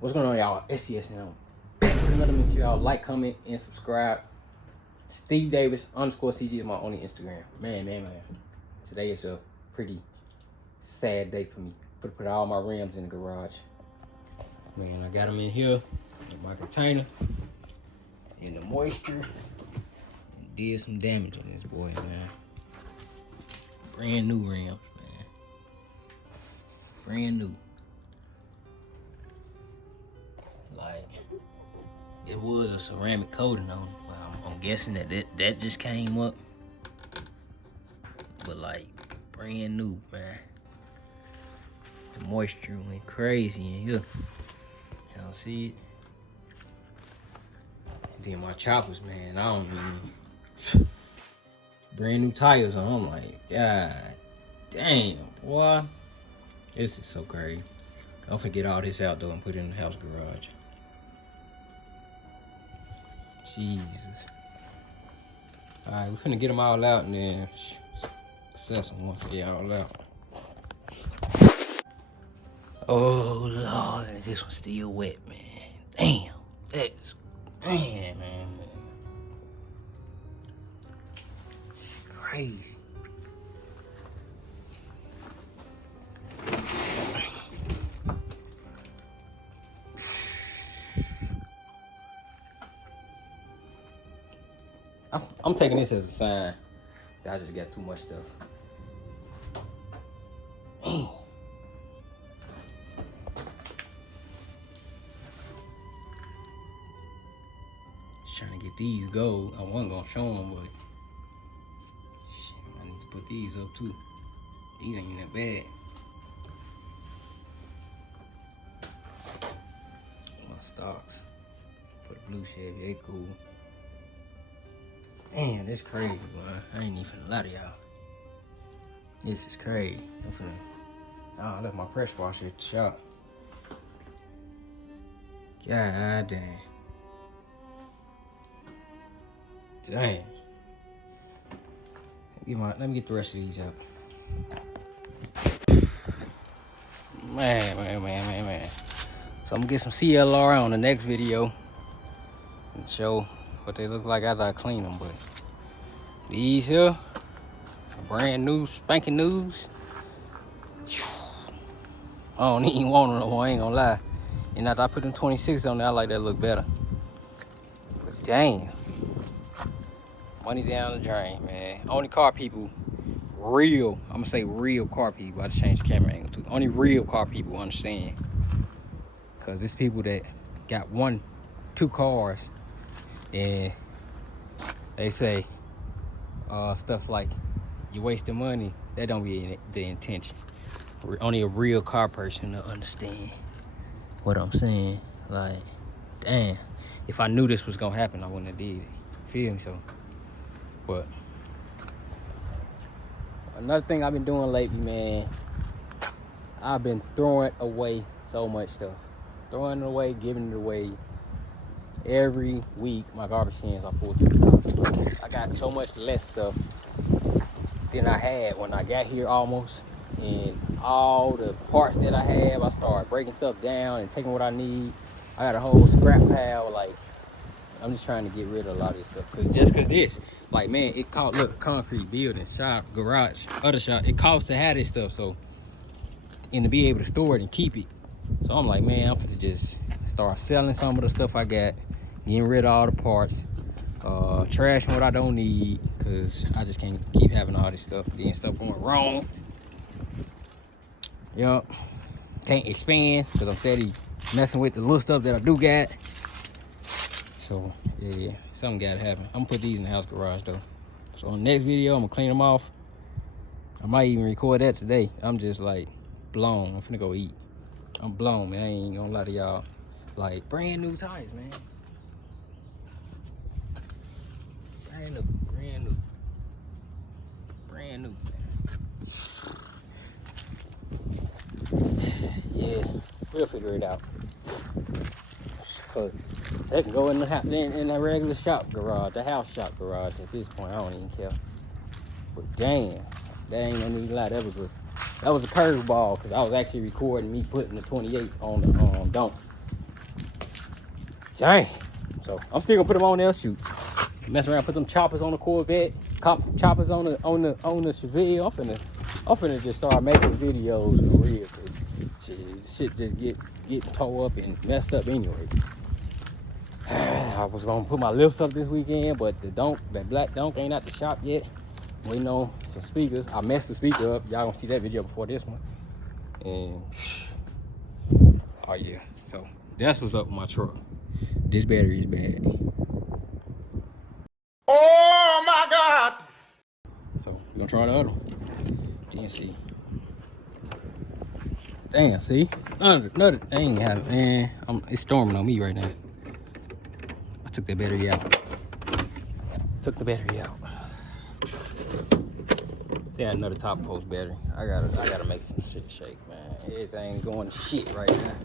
What's going on, y'all? SCS now. Back with another make sure y'all like, comment, and subscribe. Steve Davis _CG is my only Instagram. Man. Today is a pretty sad day for me. Put all my rims in the garage. Man, I got them in here in my container. In the moisture. Did some damage on this boy, man. Brand new rims, man. Brand new. Like, it was a ceramic coating on it. Well, I'm guessing that just came up. But like, brand new, man. The moisture went crazy in here. Y'all see it? And then my choppers, man, I don't even... Brand new tires on. I'm like, God damn, boy. This is so crazy. Don't forget all this out though and put it in the house garage. Jesus. Alright, we're finna get them all out and then sell some once they all out. Oh Lord, this one's still wet, man. Damn, that's man. Crazy. I'm taking this as a sign that I just got too much stuff. Just trying to get these gold. I wasn't gonna show them, but shit, I need to put these up too. These ain't that bad. My stocks for the blue Chevy, they cool. Man, this crazy, boy. I ain't even finna lie to y'all. This is crazy. I left my pressure washer at the shop. God damn. Damn. Let me get the rest of these out. Man. So I'm gonna get some CLR on the next video and show what they look like after I clean them. But these here, brand new, spanking news. I don't even want them no more, I ain't gonna lie. And after I put them 26 on there, I like that look better. But damn. Money down the drain, man. Only car people, I'm gonna say real car people. I just changed the camera angle too. Only real car people understand. Cause there's people that got 2 cars and they say stuff like you're wasting money. That don't be the intention. Only a real car person to understand what I'm saying. Like, damn, if I knew this was gonna happen, I wouldn't have did it. Feel me? So, but another thing I've been doing lately, man, I've been throwing away so much stuff. Throwing it away, giving it away. Every week, my garbage cans are full to the top. I got so much less stuff than I had when I got here almost. And all the parts that I have, I start breaking stuff down and taking what I need. I got a whole scrap pile. Like, I'm just trying to get rid of a lot of this stuff. Cause this, like, man, it cost, look, concrete building, shop, garage, other shop, it costs to have this stuff. So, and to be able to store it and keep it. So I'm like, man, I'm finna just start selling some of the stuff I got, getting rid of all the parts, trashing what I don't need, cause I just can't keep having all this stuff, getting stuff going wrong. Yup, can't expand because I'm steady messing with the little stuff that I do got. So yeah, something gotta happen. I'm gonna put these in the house garage though. So on the next video, I'm gonna clean them off. I might even record that today. I'm just like blown. I'm finna go eat. I'm blown, man. I ain't gonna lie to y'all. Like, brand new tires, man. Brand new, man. Yeah, we'll figure it out. Cause they can go in the regular shop garage, the house shop garage at this point. I don't even care. But damn, that ain't no need to lie. That was a curveball because I was actually recording me putting the 28s on the dump. Dang. So I'm still gonna put them on there. Shoot, mess around, put them choppers on the Corvette, choppers on the Chevelle. I'm finna just start making videos for real. Shit just get tore up and messed up anyway. I was gonna put my lifts up this weekend, but that black donk ain't at the shop yet. Waiting on some speakers. I messed the speaker up. Y'all gonna see that video before this one. And oh yeah, so that's what's up with my truck. This battery is bad. Oh my God! So we're gonna try the other one. GNC. Damn, see? Another thing happened, man. It's storming on me right now. I took that battery out. Took the battery out. They had another top post battery. I gotta make some shit shake, man. Everything going to shit right now.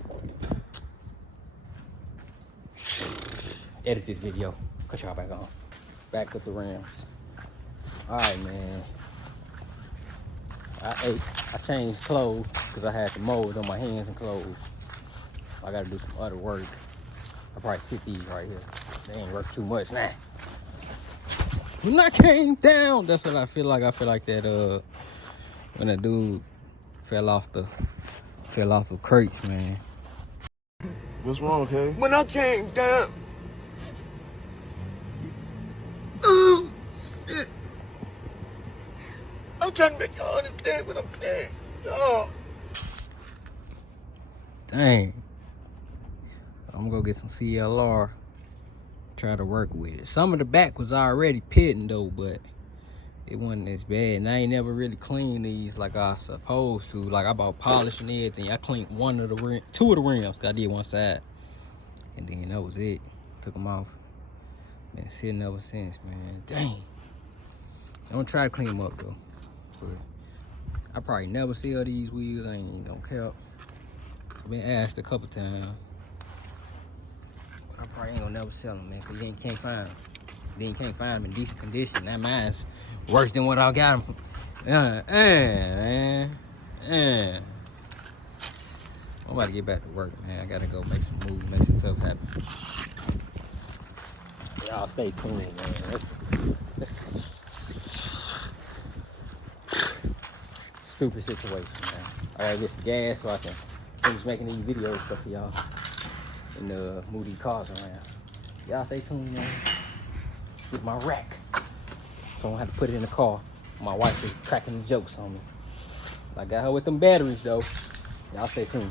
Edit this video. Cut y'all back on. Back up the rims. Alright, man. I changed clothes because I had the mold on my hands and clothes. I gotta do some other work. I'll probably sit these right here. They ain't worth too much now. When I came down, that's what I feel like. I feel like that when a dude fell off the crates, man. What's wrong, okay? When I came down. Ooh, shit. I'm trying to make y'all understand what I'm saying. Y'all. Dang. I'm gonna go get some CLR. Try to work with it. Some of the back was already pitting though, but it wasn't as bad. And I ain't never really cleaned these like I supposed to. Like I bought polish and everything. I cleaned two of the rims. I did one side, and then that was it. Took them off. Been sitting ever since, man. Dang. I'm gonna try to clean them up though. But I probably never sell these wheels. I ain't gonna care. I've been asked a couple times. I probably ain't gonna never sell them, man, because you can't find them. Then you can't find them in decent condition. That mine's worse than what I got them. Man. I'm about to get back to work, man. I gotta go make some moves, make some stuff happen. Y'all stay tuned, man. That's stupid situation, man. I gotta get some gas so I can finish making these videos stuff for y'all. And move these cars around. Y'all stay tuned, man. Get my rack. So I don't have to put it in the car. My wife is cracking the jokes on me. I got her with them batteries though. Y'all stay tuned.